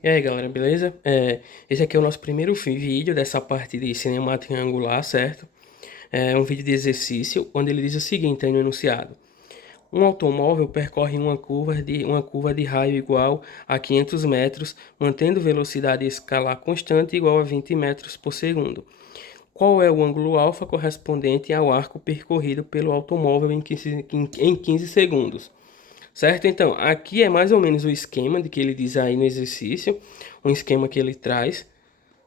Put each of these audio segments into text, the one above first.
E aí galera, beleza? Esse aqui é o nosso primeiro vídeo dessa parte de cinemática angular, certo? É um vídeo de exercício, onde ele diz o seguinte aí no enunciado. Um automóvel percorre uma curva de raio igual a 500 metros, mantendo velocidade escalar constante igual a 20 metros por segundo. Qual é o ângulo alfa correspondente ao arco percorrido pelo automóvel em 15 segundos? Certo? Então, aqui é mais ou menos o esquema de que ele diz aí no exercício, um esquema que ele traz,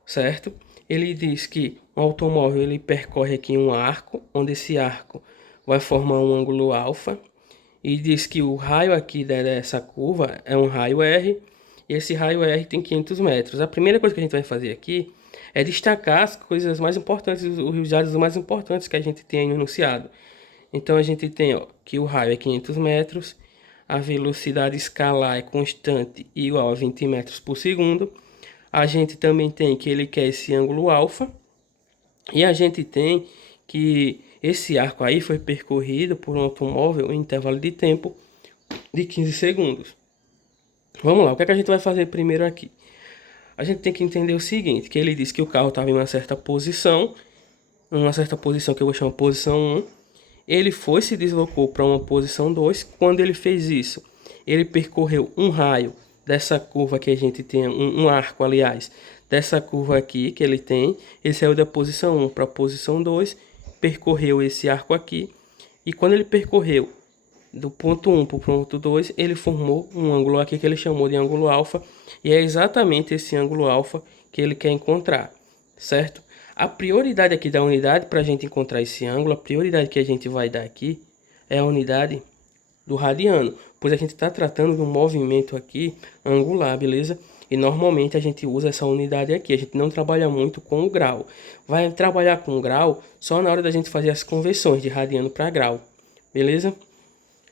certo? Ele diz que o automóvel ele percorre aqui um arco, onde esse arco vai formar um ângulo alfa, e diz que o raio aqui dessa curva é um raio R, e esse raio R tem 500 metros. A primeira coisa que a gente vai fazer aqui é destacar as coisas mais importantes, os dados mais importantes que a gente tem aí no enunciado. Então a gente tem ó, que o raio é 500 metros, a velocidade escalar é constante e igual a 20 metros por segundo. A gente também tem que ele quer esse ângulo alfa. E a gente tem que esse arco aí foi percorrido por um automóvel em intervalo de tempo de 15 segundos. Vamos lá, o que é que a gente vai fazer primeiro aqui? A gente tem que entender o seguinte, que ele disse que o carro estava em uma certa posição que eu vou chamar posição 1. Ele se deslocou para uma posição 2. Quando ele fez isso, ele percorreu um raio dessa curva que a gente tem, um arco, aliás, dessa curva aqui que ele tem. Ele saiu da posição 1 para a posição 2, percorreu esse arco aqui. E quando ele percorreu do ponto 1 para o ponto 2, ele formou um ângulo aqui que ele chamou de ângulo alfa. E é exatamente esse ângulo alfa que ele quer encontrar, certo? A prioridade aqui da unidade para a gente encontrar esse ângulo, a prioridade que a gente vai dar aqui é a unidade do radiano, pois a gente está tratando de um movimento aqui angular, beleza? E normalmente a gente usa essa unidade aqui, a gente não trabalha muito com o grau. Vai trabalhar com o grau só na hora da gente fazer as conversões de radiano para grau, beleza?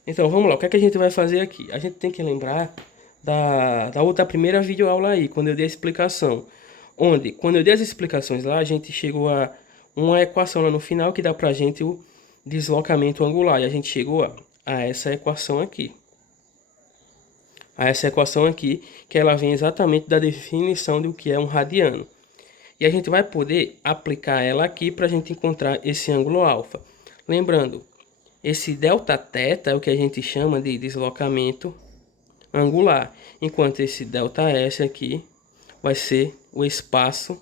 Então vamos lá, o que é que a gente vai fazer aqui? A gente tem que lembrar da outra primeira videoaula aí, quando eu dei a explicação. Onde, quando eu dei as explicações lá, a gente chegou a uma equação lá no final que dá pra gente o deslocamento angular. E a gente chegou a essa equação aqui. A essa equação aqui, que ela vem exatamente da definição do que é um radiano. E a gente vai poder aplicar ela aqui para a gente encontrar esse ângulo alfa. Lembrando, esse delta θ é o que a gente chama de deslocamento angular, enquanto esse ΔS aqui vai ser o espaço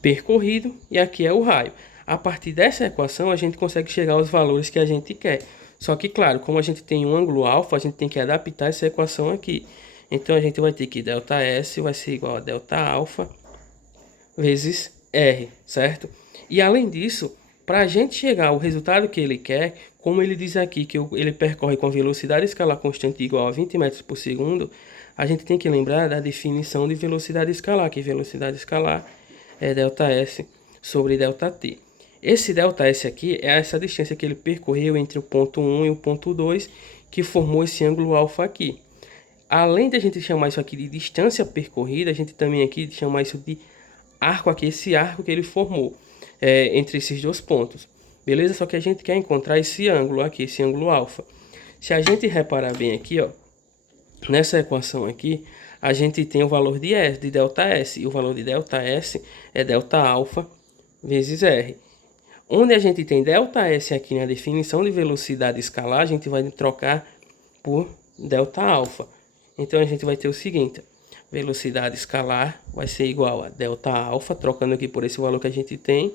percorrido e aqui é o raio. A partir dessa equação a gente consegue chegar aos valores que a gente quer. Só que, claro, como a gente tem um ângulo alfa, a gente tem que adaptar essa equação aqui. Então a gente vai ter que ΔS vai ser igual a delta alfa vezes R, certo? E além disso, para a gente chegar ao resultado que ele quer, como ele diz aqui que ele percorre com velocidade escalar constante igual a 20 metros por segundo, a gente tem que lembrar da definição de velocidade escalar, que velocidade escalar é ΔS sobre ΔT. Esse ΔS aqui é essa distância que ele percorreu entre o ponto 1 e o ponto 2, que formou esse ângulo alfa aqui. Além de a gente chamar isso aqui de distância percorrida, a gente também aqui chama isso de arco aqui, esse arco que ele formou entre esses dois pontos. Beleza? Só que a gente quer encontrar esse ângulo aqui, esse ângulo alfa. Se a gente reparar bem aqui, ó, nessa equação aqui, a gente tem o valor de S, de ΔS, e o valor de ΔS é delta alfa vezes R. Onde a gente tem ΔS aqui na definição de velocidade escalar, a gente vai trocar por delta alfa. Então a gente vai ter o seguinte: velocidade escalar vai ser igual a delta alfa, trocando aqui por esse valor que a gente tem,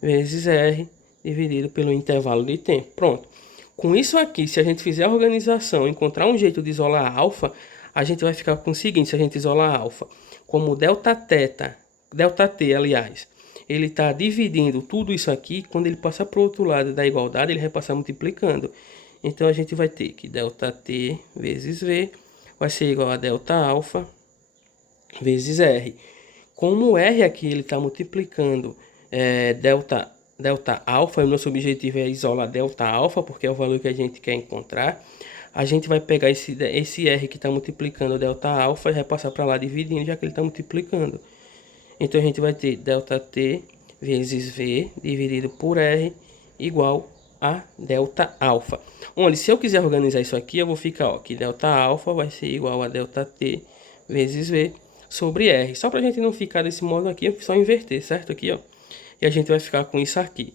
vezes R dividido pelo intervalo de tempo. Pronto. Com isso aqui, se a gente fizer a organização, encontrar um jeito de isolar alfa, a gente vai ficar com o seguinte: se a gente isolar alfa como delta t, aliás, ele está dividindo tudo isso aqui, quando ele passar para o outro lado da igualdade, ele vai passar multiplicando. Então a gente vai ter que delta t vezes V vai ser igual a delta alfa vezes R. Como o R aqui ele está multiplicando delta alfa, e o nosso objetivo é isolar delta alfa, porque é o valor que a gente quer encontrar, a gente vai pegar esse R que está multiplicando delta alfa e vai passar para lá dividindo, já que ele está multiplicando. Então a gente vai ter delta t vezes V dividido por R igual a a delta alfa. Onde, se eu quiser organizar isso aqui, eu vou ficar, ó, que delta alfa vai ser igual a delta t vezes v sobre r. Só pra gente não ficar desse modo aqui, é só inverter, certo? Aqui, ó. E a gente vai ficar com isso aqui.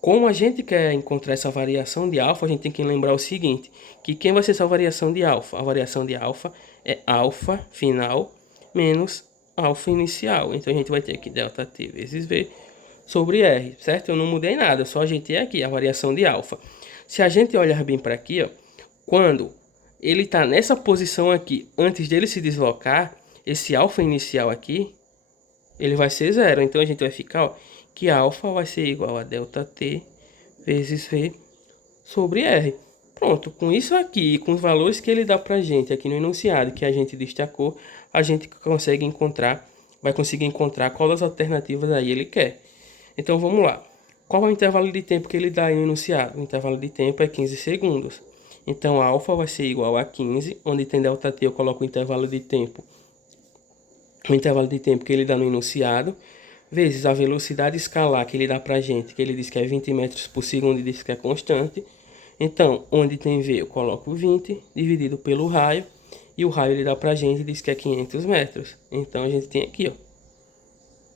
Como a gente quer encontrar essa variação de alfa, a gente tem que lembrar o seguinte, que quem vai ser essa variação de alfa? A variação de alfa é alfa final menos alfa inicial. Então a gente vai ter aqui delta t vezes v sobre r, certo? Eu não mudei nada, só ajeitei aqui a variação de alfa. Se a gente olhar bem para aqui, ó, quando ele está nessa posição aqui, antes dele se deslocar, esse alfa inicial aqui, ele vai ser zero. Então a gente vai ficar, ó, que alfa vai ser igual a delta t vezes v sobre r. Pronto, com isso aqui, com os valores que ele dá pra gente aqui no enunciado, que a gente destacou, a gente consegue encontrar, vai conseguir encontrar qual das alternativas aí ele quer. Então vamos lá. Qual é o intervalo de tempo que ele dá aí no enunciado? O intervalo de tempo é 15 segundos. Então alfa vai ser igual a 15, onde tem delta t eu coloco o intervalo de tempo que ele dá no enunciado, vezes a velocidade escalar que ele dá pra gente, que ele diz que é 20 metros por segundo e diz que é constante. Então, onde tem v eu coloco 20, dividido pelo raio, e o raio ele dá pra gente e diz que é 500 metros. Então a gente tem aqui, ó,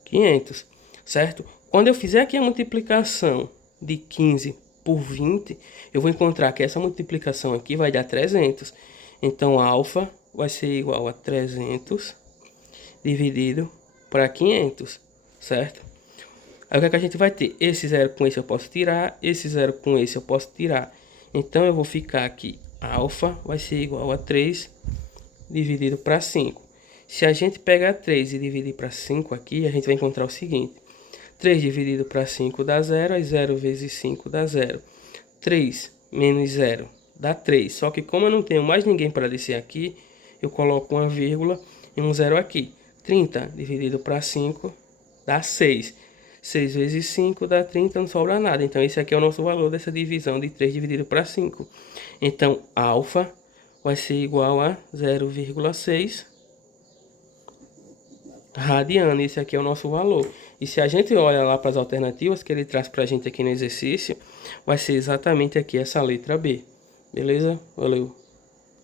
500, certo? Quando eu fizer aqui a multiplicação de 15 por 20, eu vou encontrar que essa multiplicação aqui vai dar 300. Então, alfa vai ser igual a 300 dividido para 500, certo? Aí o que é que a gente vai ter? Esse zero com esse eu posso tirar, esse zero com esse eu posso tirar. Então, eu vou ficar aqui, alfa vai ser igual a 3 dividido para 5. Se a gente pegar 3 e dividir para 5 aqui, a gente vai encontrar o seguinte. 3 dividido para 5 dá 0, e 0 vezes 5 dá 0. 3 menos 0 dá 3. Só que como eu não tenho mais ninguém para descer aqui, eu coloco uma vírgula e um zero aqui. 30 dividido para 5 dá 6. 6 vezes 5 dá 30, não sobra nada. Então esse aqui é o nosso valor dessa divisão de 3 dividido para 5. Então alfa vai ser igual a 0,6 radiano. Esse aqui é o nosso valor. E se a gente olha lá para as alternativas que ele traz para a gente aqui no exercício, vai ser exatamente aqui essa letra B. Beleza? Valeu!